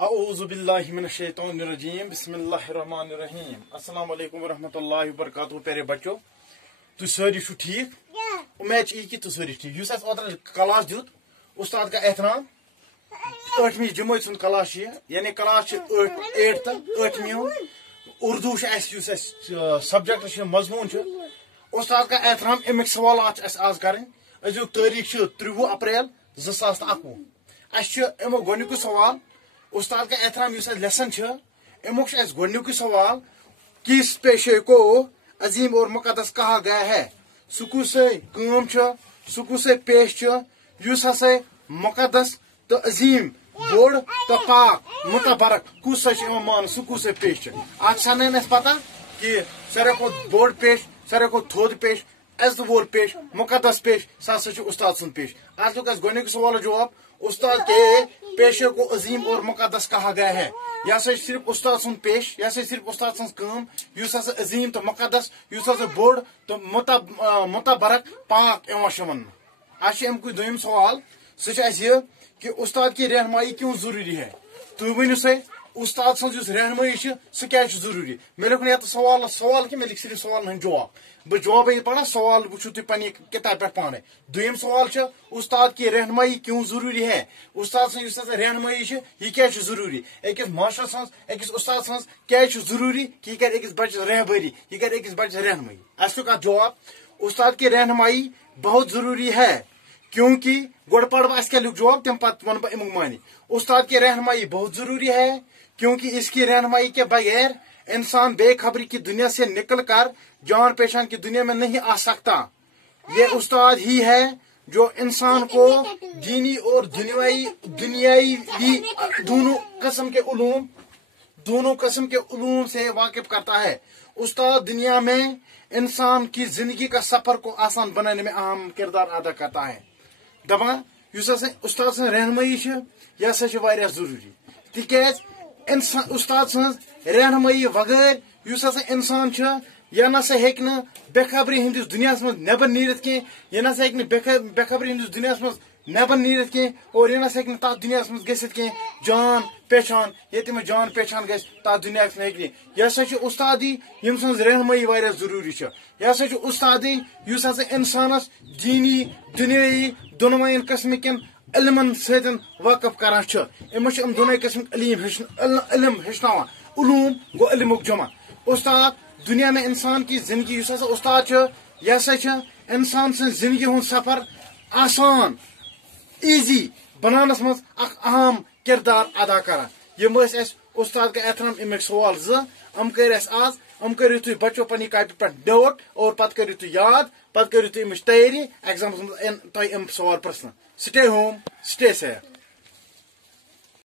اعوذ باللہ من الشیطان الرجیم بسم اللہ الرحمن الرحیم السلام علیکم ورحمۃ اللہ وبرکاتہ پیارے بچو تھی ساری چھو ٹھیک امید یہ کہ تھی ساری ٹھیک اس اوتر کلاس دیت استاد کا احترام 8ویں جماعت سن کلاس یعنی کلاس 8th 8ویں اردو سبجیکٹ مضمون استاد کا احترام امک سوالات آز کریں ازیک تاریخ 30 اپریل 2021 امو گونیک سوال استاد کا احترام اس لیسن امک گونیک سوال کس پیشے کو عظیم اور مقدس کہا گیا ہے سکو سے کام سکو سے پیش اس ہسا مقدس تو عظیم بوڑ تو پاک متبرک کس مان سکو سے پیش آج سن پتہ کہ ساروی کھت بوڑ پیش ساروی کھت تھود پیش عزت وول پیش مقدس پیش سا استاد سن پیش آج گونیک سوال جواب استاد کے پیشے کو عظیم اور مقدس کہا گیا ہے یہ صرف استاد سن پیش یہ صرف استاد سن کام اس عظیم تو مقدس اس بوڑ تو متبرک پاک شمن آج امک دویم سوال سہ کہ استاد کی رہنمائی کیوں ضروری ہے تھی ورنو سا استاد سن رہنمائی سہ کیا ضروری مے لکھ نا سوال کہ مے لکھ صرف سوال ہند جواب بہ جواب پڑھا سوال وچھو تھی پنہ کتاب پہ پانے دویم سوال استاد کی رہنمائی کیوں ضروری ہے استاد سن رہنمائی یہ کیا ضروری اکس ماشٹر سن اکس استاد سن کیا ضروری کہ یہ کر اکس بچس رہبری یہ کر اکس بچس رہنمائی اس کا جواب استاد کی رہنمائی بہت ضروری ہے کیونکہ گوڑ پڑھ اس کیا لکھ جواب تم پتہ ون بہ امیک معنی استاد کی رہنمائی بہت ضروری ہے کیونکہ اس کی رہنمائی کے بغیر انسان بے خبری کی دنیا سے نکل کر جان پہچان کی دنیا میں نہیں آ سکتا یہ استاد ہی ہے جو انسان کو دینی اور دنیائی دونوں قسم کے علوم سے واقف کرتا ہے استاد دنیا میں انسان کی زندگی کا سفر کو آسان بنانے میں اہم کردار ادا کرتا ہے دپان استاد سن رہنمائی یہ ضروری تکیاز استاد سن رہنمائی بغیر اس انسان یہ نسا ہیک بے خبری ہندس دنیا من نبر نیرت کی یہ نسا ہیک بے خبری ہندس دنیا من نبر نیرت کی اور یہ نسا ہیک تک دنیا من گھت کی جان پہچان یہ تم جان پہچان گھس تک دنیا من ہیک یہ ہسا استادی یم سن رہنمائی واریاہ ضروری یہ ہسا استادی اس ہسا انسانس دینی دنیائی دونوین قسم کن علمن ستن واقف کران ام دونوں قسم علم ہچنان علوم گو علمک جمع استاد دنیا میں انسان کی زندگی اس استاد یہ سا انسان سن زندگی ہند سفر آسان ایزی بنانس مز اہم کردار ادا کران یم استاد کا احترام امک سوال ام کرو تھی بچو پنہ کاپی پہ نوٹ اور پتہ کرو تھی یاد پتہ کرو تھی امچ تیاری ایگزامس تہ ام سوال پرسن سٹے ہوم سٹے سیف